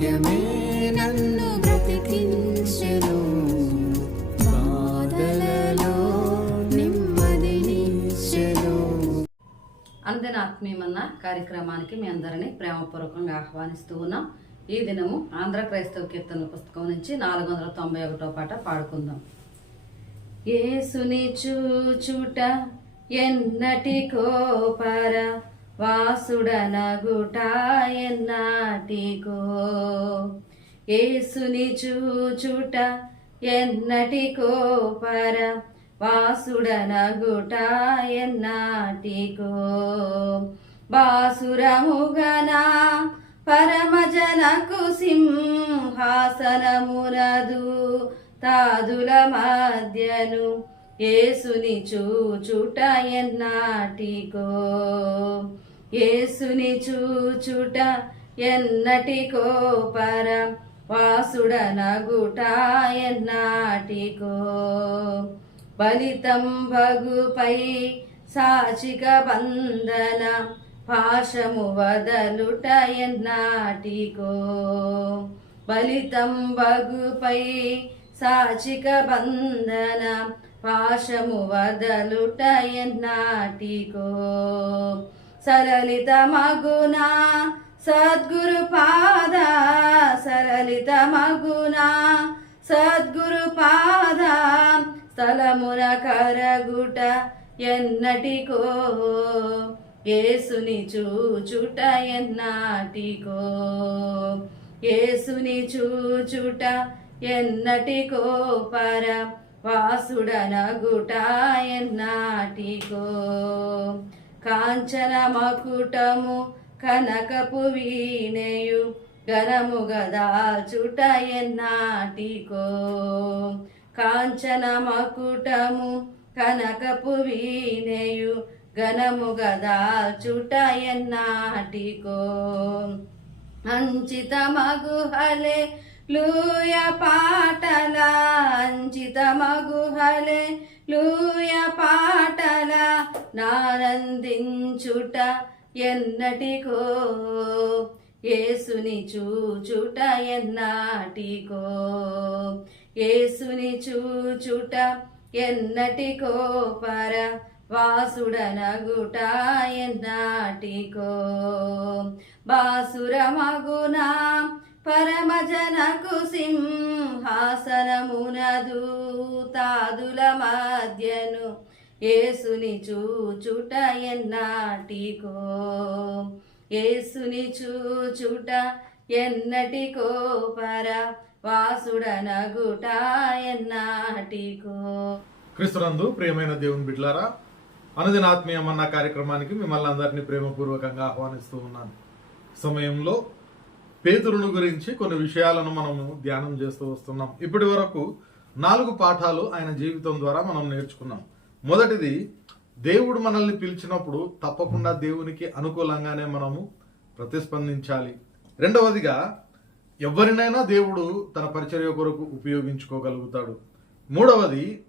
వాక్యమే నన్ను బ్రతికించెను. బాధలలో నెమ్మదినిచ్చెను ఆత్మీయమన్న కార్యక్రమానికి మీ అందరినీ ప్రేమపూర్వకంగా ఆహ్వానిస్తూ ఉన్నాం. ఈ దినము ఆంధ్ర క్రైస్తవ కీర్తన పుస్తకం నుంచి నాలుగు వందల తొంభై ఒకటో పాట పాడుకుందాం. ఏసుని చూచుట ఎన్నటికో పర వాసుడనగుటాయన్నాటికో. ఏసుని చూచుట ఎన్నటికో పర వాసుడనగుటాయన్నాటికో. బాసురముగనా పరమజనకు సింహాసనమునదు తాదుల మధ్యను ఏసుని చూచుట ఎన్నాటికో. ఏసుని చూచుట ఎన్నటికో పరం వాసుడనగుట ఎన్నాటికో? బలితం భగుపై సాచిక బంధన పాశము వదలుట ఎన్నాటికో? బలితం బగుపై సాచిక బంధన పాశము వదలుట ఎన్నాటికో? సరళిత మగునా సద్గురు పాద సరళిత మగునా సద్గురు పాద స్థలమున కరగుట ఎన్నటికో ఏసుని చూచుట ఎన్నాటికో ఏసుని చూచుట ఎన్నటికో పర వాసుడనగుట ఎన్నాటికో. కాంచన మకుటము కనకపు వీణయు గరము ఎన్నాటికో. కాంచన మకుటము కనకపు వీణయు గణము గదాల్చుట ఎన్నాటికో. అంచిత మగుహలే లూయ పాటల అంచిత మగుహలే లూయ పాటల నానందించుట ఎన్నటికో. ఏసుని చూచుట ఎన్నాటికో. ఏసుని చూచుట ఎన్నటికో పర వాసుడనగుట ఎన్నాటికో. బాసురమగునా పరమజనకు సింహాసనమునదు తాదుల మధ్యను ఏసుని చూచుట ఎన్నాటికో? ఏసుని చూచుట ఎన్నటికో? పర వాసుడనగుట ఎన్నాటికో? క్రిస్తునందు ప్రియమైన దేవుని బిడ్లారా అనుదిన ఆత్మీయమన్న కార్యక్రమానికి మిమ్మల్ని అందరినీ ప్రేమపూర్వకంగా ఆహ్వానిస్తూ ఉన్నాను. సమయంలో పేతురును గురించి కొన్ని విషయాలను మనము ధ్యానం చేస్తూ వస్తున్నాం. ఇప్పటి వరకు నాలుగు పాఠాలు ఆయన జీవితం ద్వారా మనం నేర్చుకున్నాం. మొదటిది దేవుడు మనల్ని పిలిచినప్పుడు తప్పకుండా దేవునికి అనుకూలంగానే మనము ప్రతిస్పందించాలి. రెండవదిగా ఎవరినైనా దేవుడు తన పరిచర్య కొరకు ఉపయోగించుకోగలుగుతాడు. మూడవది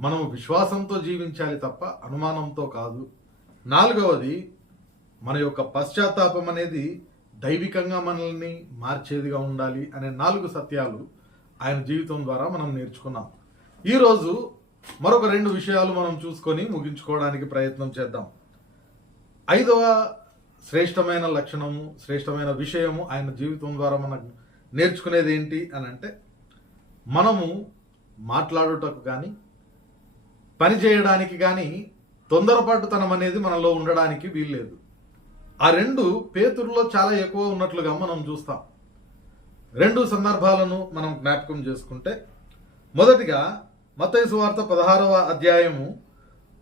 మనము విశ్వాసంతో జీవించాలి తప్ప అనుమానంతో కాదు. నాలుగవది మన యొక్క పశ్చాత్తాపం అనేది దైవికంగా మనల్ని మార్చేదిగా ఉండాలి అనే నాలుగు సత్యాలు ఆయన జీవితం ద్వారా మనం నేర్చుకున్నాం. ఈరోజు మరొక రెండు విషయాలు మనం చూసుకొని ముగించుకోవడానికి ప్రయత్నం చేద్దాం. ఐదవ శ్రేష్టమైన లక్షణము శ్రేష్టమైన విషయము ఆయన జీవితం ద్వారా మనం నేర్చుకునేది ఏంటి అని అంటే మనము మాట్లాడుటకు కానీ పని చేయడానికి కానీ తొందరపాటుతనం అనేది మనలో ఉండడానికి వీల్లేదు. ఆ రెండు పేతురులో చాలా ఎక్కువ ఉన్నట్లుగా మనం చూస్తాం. రెండు సందర్భాలను మనం జ్ఞాపకం చేసుకుంటే మొదటిగా మత్తయి వార్త పదహారవ అధ్యాయము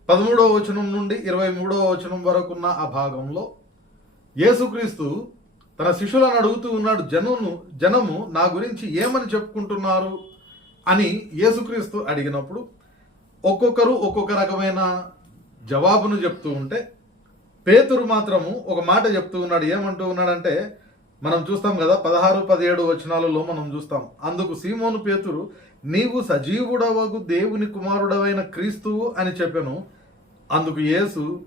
పదమూడవ వచనం నుండి ఇరవై మూడవ వచనం వరకున్న ఆ భాగంలో యేసుక్రీస్తు తన శిష్యులను అడుగుతూ ఉన్నాడు జనమును జనము నా గురించి ఏమని చెప్పుకుంటున్నారు? అని యేసుక్రీస్తు అడిగినప్పుడు ఒక్కొక్కరు ఒక్కొక్క రకమైన జవాబును చెప్తూ ఉంటే పేతురు మాత్రము ఒక మాట చెప్తూ ఉన్నాడు. ఏమంటూ ఉన్నాడంటే మనం చూస్తాం కదా పదహారు పదిహేడు వచనాలలో మనం చూస్తాం. అందుకు సీమోను పేతురు నీవు సజీవుడవగు దేవుని కుమారుడవైన క్రీస్తువు అని చెప్పాను. అందుకు యేసు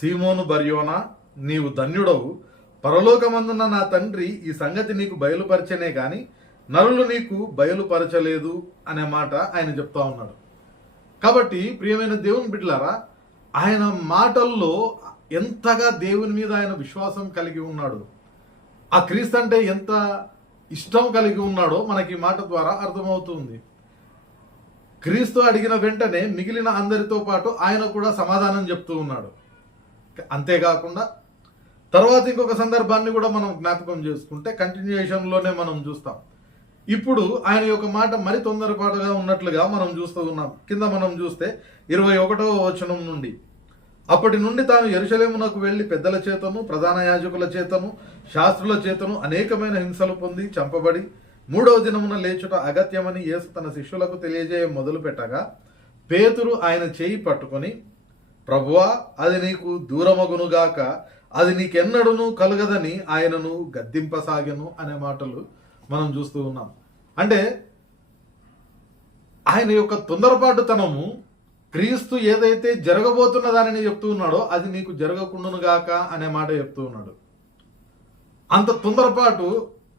సీమోను బర్యోనా నీవు ధన్యుడవు. పరలోకమందున్న నా తండ్రి ఈ సంగతి నీకు బయలుపరచనే కానీ నరులు నీకు బయలుపరచలేదు అనే మాట ఆయన చెప్తా ఉన్నాడు. కాబట్టి ప్రియమైన దేవుని బిడ్డలారా ఆయన మాటల్లో ఎంతగా దేవుని మీద ఆయన విశ్వాసం కలిగి ఉన్నాడు ఆ క్రీస్తు అంటే ఎంత ఇష్టం కలిగి ఉన్నాడో మనకి మాట ద్వారా అర్థమవుతుంది. క్రీస్తు అడిగిన వెంటనే మిగిలిన అందరితో పాటు ఆయన కూడా సమాధానం చెప్తూ ఉన్నాడు. అంతేకాకుండా తర్వాత ఇంకొక సందర్భాన్ని కూడా మనం జ్ఞాపకం చేసుకుంటే కంటిన్యూషన్లోనే మనం చూస్తాం. ఇప్పుడు ఆయన యొక్క మాట మరి తొందరపాటుగా ఉన్నట్లుగా మనం చూస్తూ ఉన్నాం. కింద మనం చూస్తే ఇరవై ఒకటవ వచనం నుండి. అప్పటి నుండి తాను ఎరుశలేమునకు వెళ్ళి పెద్దల చేతను ప్రధాన యాజకుల చేతను శాస్త్రుల చేతను అనేకమైన హింసలు పొంది చంపబడి మూడవ దినమున లేచుట అగత్యమని యేసు తన శిష్యులకు తెలియజేయ మొదలు పెట్టగా పేతురు ఆయన చేయి పట్టుకొని ప్రభువా అది నీకు దూరమగునుగాక అది నీకెన్నడును కలగదని ఆయనను గద్దింపసాగెను అనే మాటలు మనం చూస్తూ ఉన్నాం. అంటే ఆయన యొక్క తొందరపాటుతనము క్రీస్తు ఏదైతే జరగబోతున్న దానిని చెప్తూ ఉన్నాడో అది నీకు జరగకుండాను గాక అనే మాట చెప్తూ ఉన్నాడు. అంత తొందరపాటు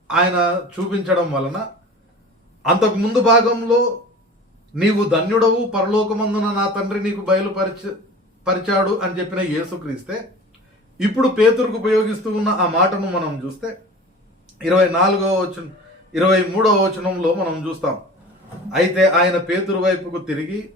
ఆయన చూపించడం వలన అంతకు ముందు భాగంలో నీవు ధన్యుడవు పరలోకమందున నా తండ్రి నీకు బయలుపరిచ పరిచాడు అని చెప్పిన యేసుక్రీస్తే ఇప్పుడు పేతురుకు ఉపయోగిస్తూ ఉన్న ఆ మాటను మనం చూస్తే ఇరవై నాలుగవ వచనం ఇరవై మూడవ వచనంలో మనం చూస్తాం. అయితే ఆయన పేతురు వైపుకు తిరిగి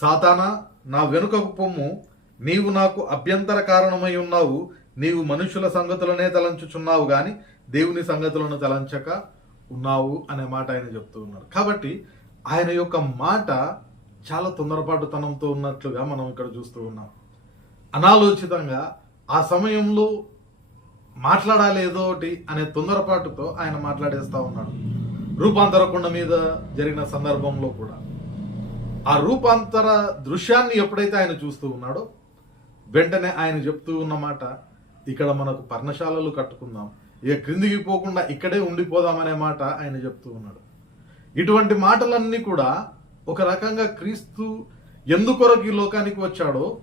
సాతానా నా వెనుకకు పొమ్ము. నీవు నాకు అభ్యంతర కారణమై ఉన్నావు. నీవు మనుషుల సంగతులనే తలంచుచున్నావు కానీ దేవుని సంగతులను తలంచక ఉన్నావు అనే మాట ఆయన చెప్తూ ఉన్నారు. కాబట్టి ఆయన యొక్క మాట చాలా తొందరపాటుతనంతో ఉన్నట్లుగా మనం ఇక్కడ చూస్తూ ఉన్నాం. అనాలోచితంగా ఆ సమయంలో మాట్లాడాలి ఏదో ఒకటి అనే తొందరపాటుతో ఆయన మాట్లాడేస్తా ఉన్నాడు. రూపాంతర కొండ మీద జరిగిన సందర్భంలో కూడా. ఆ రూపాంతర దృశ్యాన్ని ఎప్పుడైతే ఆయన చూస్తూ ఉన్నాడో వెంటనే ఆయన చెప్తూ ఉన్న మాట ఇక్కడ మనకు పర్ణశాలలు కట్టుకుందాం ఇక క్రిందికి పోకుండా ఇక్కడే ఉండిపోదామనే మాట ఆయన చెప్తూ ఉన్నాడు. ఇటువంటి మాటలన్నీ కూడా ఒక రకంగా క్రీస్తు ఎందుకొరకు ఈ లోకానికి వచ్చాడో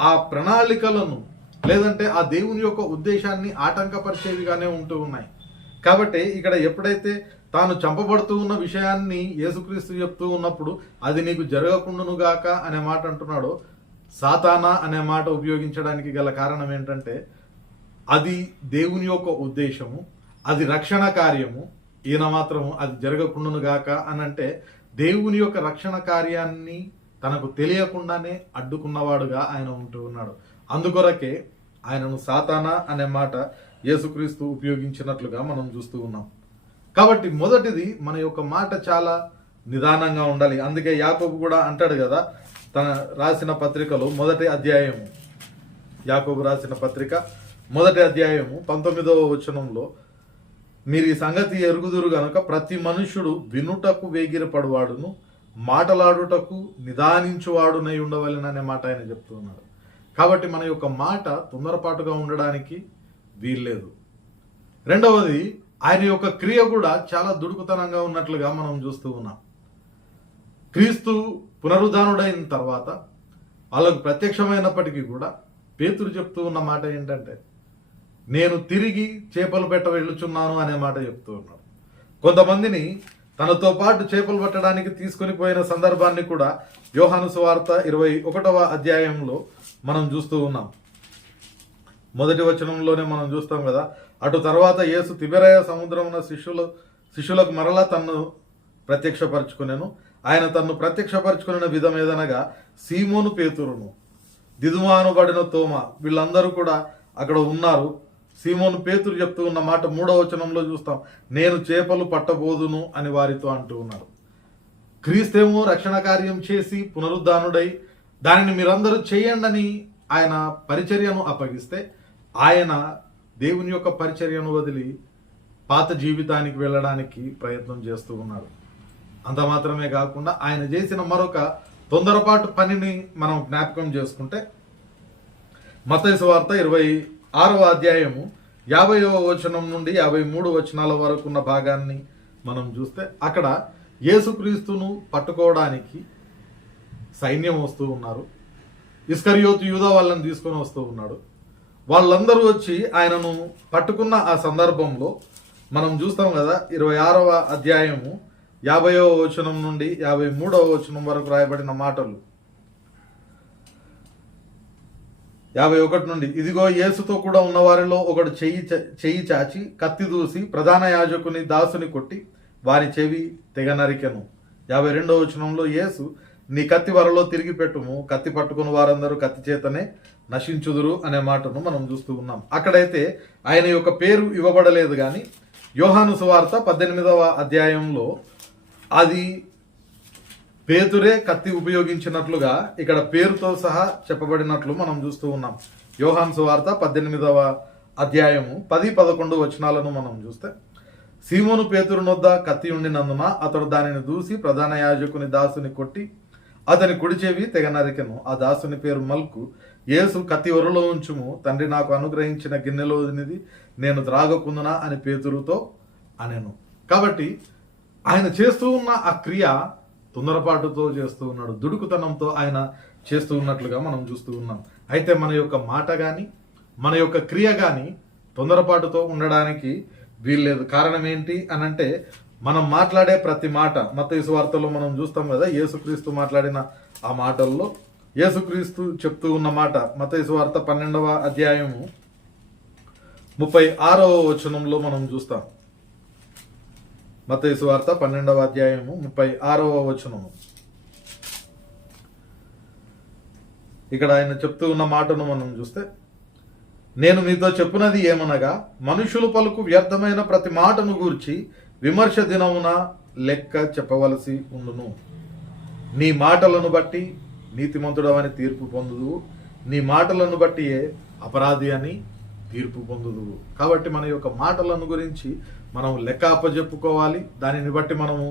ఆ ప్రణాళికలను లేదంటే ఆ దేవుని యొక్క ఉద్దేశాన్ని ఆటంకపరిచేవిగానే ఉంటూ ఉన్నాయి. కాబట్టి ఇక్కడ ఎప్పుడైతే తాను చంపబడుతూ ఉన్న విషయాన్ని యేసుక్రీస్తు చెప్తూ ఉన్నప్పుడు అది నీకు జరగకుండానుగాక అనే మాట అంటున్నాడో సాతానా అనే మాట ఉపయోగించడానికి గల కారణం ఏంటంటే అది దేవుని యొక్క ఉద్దేశము అది రక్షణ కార్యము ఈయన మాత్రము అది జరగకుండానుగాక అని అంటే దేవుని యొక్క రక్షణ కార్యాన్ని తనకు తెలియకుండానే అడ్డుకున్నవాడుగా ఆయన ఉంటూ ఉన్నాడు. అందుకొరకే ఆయనను సాతానా అనే మాట యేసుక్రీస్తు ఉపయోగించినట్లుగా మనం చూస్తూ ఉన్నాం. కాబట్టి మొదటిది మన యొక్క మాట చాలా నిదానంగా ఉండాలి. అందుకే యాకోబు కూడా అంటాడు కదా తన రాసిన పత్రికలో మొదటి అధ్యాయము. యాకోబు రాసిన పత్రిక మొదటి అధ్యాయము పంతొమ్మిదవ వచనంలో మీరు ఈ సంగతి ఎరుగుదురు గనుక ప్రతి మనుష్యుడు వినుటకు వేగిరపడువాడును మాటలాడుటకు నిదానించువాడునై ఉండవలెననే మాట ఆయన చెప్తున్నాడు కాబట్టి మన యొక్క మాట తొందరపాటుగా ఉండడానికి వీల్లేదు. రెండవది ఆయన యొక్క క్రియ కూడా చాలా దుడుకుతనంగా ఉన్నట్లుగా మనం చూస్తూ ఉన్నాం. క్రీస్తు పునరుద్ధానుడైన తర్వాత వాళ్ళకు ప్రత్యక్షమైనప్పటికీ కూడా పేతురు చెప్తూ ఉన్న మాట ఏంటంటే నేను తిరిగి చేపలు పెట్ట వెళ్ళుచున్నాను అనే మాట చెప్తూ ఉన్నాడు కొంతమందిని తనతో పాటు చేపలు పట్టడానికి తీసుకొని పోయిన సందర్భాన్ని కూడా యోహాను సువార్త ఇరవై ఒకటవ అధ్యాయంలో మనం చూస్తూ ఉన్నాం. మొదటి వచనంలోనే మనం చూస్తాం కదా అటు తర్వాత యేసు తిబెరయ సముద్రమున శిష్యులు శిష్యులకు మరలా తన్ను ప్రత్యక్షపరచుకునేను. ఆయన తన్ను ప్రత్యక్షపరచుకున్న విధం ఏదనగా సీమోను పేతురును దిదుమానుబడిన తోమ. వీళ్ళందరూ కూడా అక్కడ ఉన్నారు. సీమోను పేతురు చెప్తూ ఉన్న మాట మూడో వచనంలో చూస్తాం. నేను చేపలు పట్టబోదును అని వారితో అంటూ ఉన్నారు. క్రీస్తేమో రక్షణ కార్యం చేసి పునరుద్ధానుడై దానిని మీరందరూ చేయండి ఆయన పరిచర్యను అప్పగిస్తే ఆయన దేవుని యొక్క పరిచర్యను వదిలి పాత జీవితానికి వెళ్ళడానికి ప్రయత్నం చేస్తూ ఉన్నారు. అంత మాత్రమే కాకుండా ఆయన చేసిన మరొక తొందరపాటు పనిని మనం జ్ఞాపకం చేసుకుంటే మతైసు వార్త ఇరవై ఆరవ అధ్యాయము యాభైవ వచనం నుండి యాభై మూడు వచనాల వరకు ఉన్న భాగాన్ని మనం చూస్తే అక్కడ యేసుక్రీస్తును పట్టుకోవడానికి సైన్యం వస్తూ ఉన్నారు. ఇస్కరియోతు యూదా వాళ్ళని తీసుకొని వస్తూ ఉన్నాడు. వాళ్ళందరూ వచ్చి ఆయనను పట్టుకున్న ఆ సందర్భంలో మనం చూస్తాం కదా ఇరవై ఆరవ అధ్యాయము యాభైవ వచనం నుండి యాభై మూడవ వచనం వరకు రాయబడిన మాటలు. యాభై ఒకటి నుండి ఇదిగో యేసుతో కూడా ఉన్నవారిలో ఒకడు చెయ్యి చెయ్యి చాచి కత్తి దూసి ప్రధాన యాజకుని దాసుని కొట్టి వారి చెవి తెగ నరికెను. యాభై రెండవ వచనంలో యేసు నీ కత్తి వరలో తిరిగి పెట్టుము కత్తి పట్టుకుని వారందరూ కత్తి చేతనే నశించుదురు అనే మాటను మనం చూస్తూ ఉన్నాం. అక్కడైతే ఆయన యొక్క పేరు ఇవ్వబడలేదు కానీ యోహాను సువార్త పద్దెనిమిదవ అధ్యాయంలో అది పేతురే కత్తి ఉపయోగించినట్లుగా ఇక్కడ పేరుతో సహా చెప్పబడినట్లు మనం చూస్తూ ఉన్నాం. యోహాను సువార్త పద్దెనిమిదవ అధ్యాయము పది పదకొండు వచనాలను మనం చూస్తే సీమోను పేతురు నొద్ద కత్తి ఉండినందున అతడు దానిని దూసి ప్రధాన యాజకుని దాసుని కొట్టి అతని కుడి చెవి తెగ నరికెను. ఆ దాసుని పేరు మల్కు. యేసు కత్తి ఒరలో ఉంచుము. తండ్రి నాకు అనుగ్రహించిన గిన్నెలోనిది నేను త్రాగకుందునా అని పేతురుతో అనెను. కాబట్టి ఆయన చేస్తూ ఉన్న ఆ క్రియ తొందరపాటుతో చేస్తూ ఉన్నాడు. దుడుకుతనంతో ఆయన చేస్తూ ఉన్నట్లుగా మనం చూస్తూ ఉన్నాం. అయితే మన యొక్క మాట కానీ మన యొక్క క్రియ కానీ తొందరపాటుతో ఉండడానికి వీల్లేదు. కారణం ఏంటి అని అంటే మనం మాట్లాడే ప్రతి మాట మత వార్తలో మనం చూస్తాం కదా యేసుక్రీస్తు మాట్లాడిన ఆ మాటల్లో. యేసుక్రీస్తు చెప్తూ ఉన్న మాట మత వార్త పన్నెండవ అధ్యాయము ముప్పై ఆరవ వచనంలో మనం చూస్తాం. మత వార్త పన్నెండవ అధ్యాయము ముప్పై ఆరవ వచనము. ఇక్కడ ఆయన చెప్తూ ఉన్న మాటను మనం చూస్తే నేను మీతో చెప్పునది ఏమనగా మనుషులు పలుకు వ్యర్థమైన ప్రతి మాటను గూర్చి విమర్శ దినమున లెక్క చెప్పవలసి ఉండును. నీ మాటలను బట్టి నీతిమంతుడవని తీర్పు పొందుదు నీ మాటలను బట్టియే అపరాధి అని తీర్పు పొందుదు కాబట్టి మన యొక్క మాటలను గురించి మనం లెక్క అప్పజెప్పుకోవాలి దానిని బట్టి మనము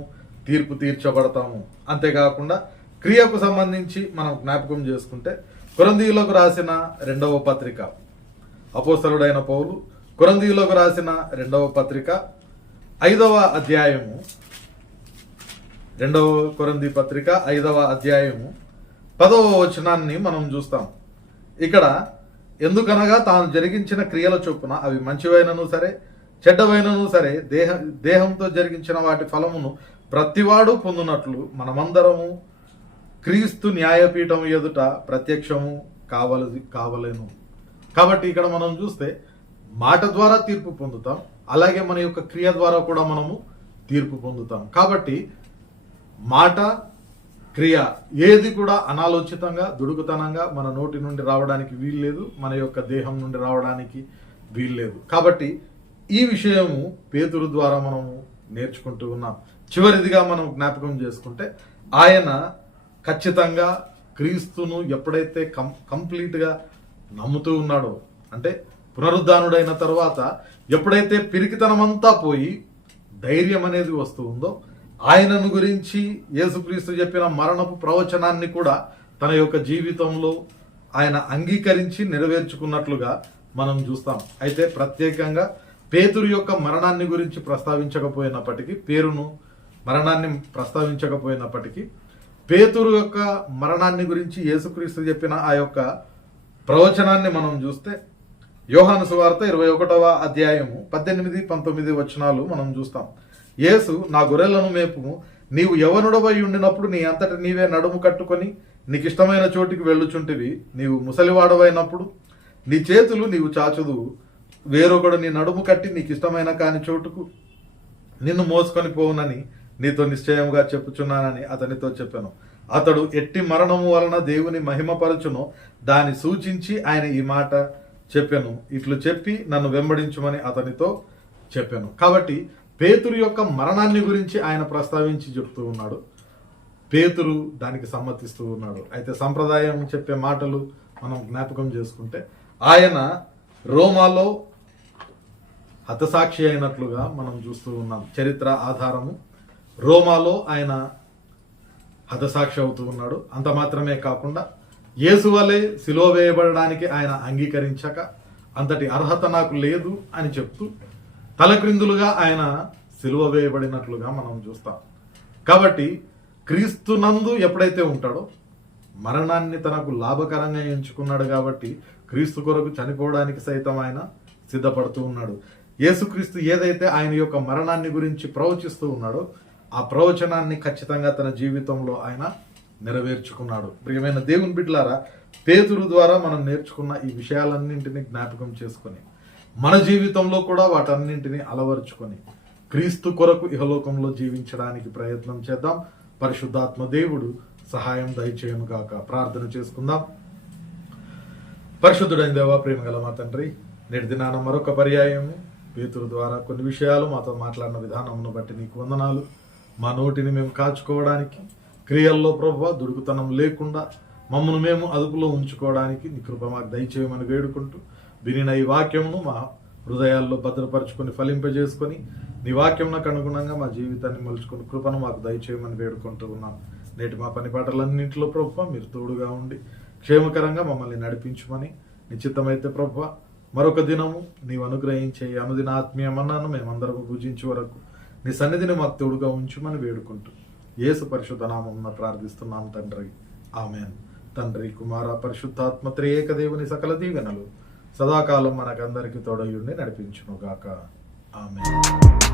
తీర్పు తీర్చబడతాము. అంతేకాకుండా క్రియకు సంబంధించి మనం జ్ఞాపకం చేసుకుంటే కొరందీయులకు రాసిన రెండవ పత్రిక అపోసరుడైన పౌలు కొరందీయులకు రాసిన రెండవ పత్రిక ఐదవ అధ్యాయము రెండవ కొరంది పత్రిక ఐదవ అధ్యాయము పదవ వచనాన్ని మనం చూస్తాం. ఇక్కడ ఎందుకనగా తాను జరిగించిన క్రియల చొప్పున అవి మంచివైనను సరే చెడ్డవైనను సరే దేహ దేహంతో జరిగించిన వాటి ఫలమును ప్రతివాడు పొందునట్లు మనమందరము క్రీస్తు న్యాయపీఠం ఎదుట ప్రత్యక్షము కావలది కావలేను. కాబట్టి ఇక్కడ మనం చూస్తే మాట ద్వారా తీర్పు పొందుతాం అలాగే మన యొక్క క్రియ ద్వారా కూడా మనము తీర్పు పొందుతాం. కాబట్టి మాట క్రియ ఏది కూడా అనాలోచితంగా దుడుకుతనంగా మన నోటి నుండి రావడానికి వీల్లేదు మన యొక్క దేహం నుండి రావడానికి వీల్లేదు. కాబట్టి ఈ విషయము పేతురు ద్వారా మనము నేర్చుకుంటూ ఉన్నాం. చివరిదిగా మనం జ్ఞాపకం చేసుకుంటే ఆయన ఖచ్చితంగా క్రీస్తును ఎప్పుడైతే కం కంప్లీట్గా నమ్ముతూ ఉన్నాడో అంటే పునరుద్ధానుడైన తర్వాత ఎప్పుడైతే పిరికితనమంతా పోయి ధైర్యం అనేది వస్తూ ఉందో ఆయనను గురించి యేసుక్రీస్తు చెప్పిన మరణపు ప్రవచనాన్ని కూడా తన యొక్క జీవితంలో ఆయన అంగీకరించి నెరవేర్చుకున్నట్లుగా మనం చూస్తాం. అయితే ప్రత్యేకంగా పేతురు యొక్క మరణాన్ని గురించి ప్రస్తావించకపోయినప్పటికీ పేరును మరణాన్ని ప్రస్తావించకపోయినప్పటికీ పేతురు యొక్క మరణాన్ని గురించి యేసుక్రీస్తు చెప్పిన ఆ యొక్క ప్రవచనాన్ని మనం చూస్తే యోహాను సువార్త ఇరవై ఒకటవ అధ్యాయము పద్దెనిమిది పంతొమ్మిది వచనాలు మనం చూస్తాం. యేసు నా గొర్రెలను మేపుము. నీవు యవనుడవై ఉండినప్పుడు నీ అంతటి నీవే నడుము కట్టుకొని నీకు ఇష్టమైన చోటికి వెళ్ళుచుంటివి. నీవు ముసలివాడవైనప్పుడు నీ చేతులు నీవు చాచుదు. వేరొకడు నీ నడుము కట్టి నీకు ఇష్టమైన కాని చోటుకు నిన్ను మోసుకొని పోవునని నీతో నిశ్చయంగా చెప్పుచున్నానని అతనితో చెప్పాను. అతడు ఎట్టి మరణము వలన దేవుని మహిమపరచును. దాన్ని సూచించి ఆయన ఈ మాట చెప్పాను. ఇట్లు చెప్పి నన్ను వెంబడించమని అతనితో చెప్పాను. కాబట్టి పేతురు యొక్క మరణాన్ని గురించి ఆయన ప్రస్తావించి చెప్తూ ఉన్నాడు. పేతురు దానికి సమ్మతిస్తూ ఉన్నాడు. అయితే సంప్రదాయం చెప్పే మాటలు మనం జ్ఞాపకం చేసుకుంటే ఆయన రోమాలో హతసాక్షి అయినట్లుగా మనం చూస్తూ ఉన్నాం. చరిత్ర ఆధారము. రోమాలో ఆయన హతసాక్షి అవుతూ ఉన్నాడు. అంత మాత్రమే కాకుండా యేసు వలె సిలో వేయబడడానికి ఆయన అంగీకరించక అంతటి అర్హత నాకు లేదు అని చెప్తూ తలక్రిందులుగా ఆయన సిలువ వేయబడినట్లుగా మనం చూస్తాం. కాబట్టి క్రీస్తునందు ఎప్పుడైతే ఉంటాడో మరణాన్ని తనకు లాభకరంగా ఎంచుకున్నాడు కాబట్టి క్రీస్తు కొరకు చనిపోవడానికి సైతం ఆయన సిద్ధపడుతూ ఉన్నాడు. యేసుక్రీస్తు ఏదైతే ఆయన యొక్క మరణాన్ని గురించి ప్రవచిస్తూ ఉన్నాడో ఆ ప్రవచనాన్ని ఖచ్చితంగా తన జీవితంలో ఆయన నెరవేర్చుకున్నాడు. ప్రియమైన దేవుని బిడ్డలారా పేతురు ద్వారా మనం నేర్చుకున్న ఈ విషయాలన్నింటినీ జ్ఞాపకం చేసుకొని మన జీవితంలో కూడా వాటన్నింటినీ అలవరుచుకొని క్రీస్తు కొరకు ఇహలోకంలో జీవించడానికి ప్రయత్నం చేద్దాం. పరిశుద్ధాత్మ దేవుడు సహాయం దయచేయను గాక. ప్రార్థన చేసుకుందాం. పరిశుద్ధుడైన దేవా ప్రేమ గల మా తండ్రి నేటి దినాన మరొక పర్యాయము. పేతురు ద్వారా కొన్ని విషయాలు మాతో మాట్లాడిన విధానమును బట్టి నీకు వందనాలు. మా నోటిని మేము కాచుకోవడానికి క్రియల్లో ప్రభు దుడుకుతనం లేకుండా మమ్మల్ని మేము అదుపులో ఉంచుకోవడానికి నీ కృప మాకు దయచేయమని వేడుకుంటూ వినిన ఈ వాక్యమును మా హృదయాల్లో భద్రపరుచుకొని ఫలింపజేసుకొని నీ వాక్యంకు అనుగుణంగా మా జీవితాన్ని మలుచుకొని కృపను మాకు దయచేయమని వేడుకుంటూ ఉన్నాం. నేటి మా పని పాటలన్నింటిలో ప్రభు మీరు తోడుగా ఉండి క్షేమకరంగా మమ్మల్ని నడిపించమని నిశ్చితమైతే ప్రభు మరొక దినము నీవు అనుగ్రహించే ఈ అనుదిన ఆత్మీయమన్నాను మేమందరము పూజించే వరకు నీ సన్నిధిని మాకు తోడుగా ఉంచుమని వేడుకుంటూ యేసు పరిశుద్ధ నామం ప్రార్థిస్తున్నాం తండ్రి. ఆమెన్. తండ్రి కుమార పరిశుద్ధాత్మ త్రియేక దేవుని సకల దీవెనలు సదాకాలం మనకందరికీ తోడయుండి నడిపించునుగాక. ఆమెన్.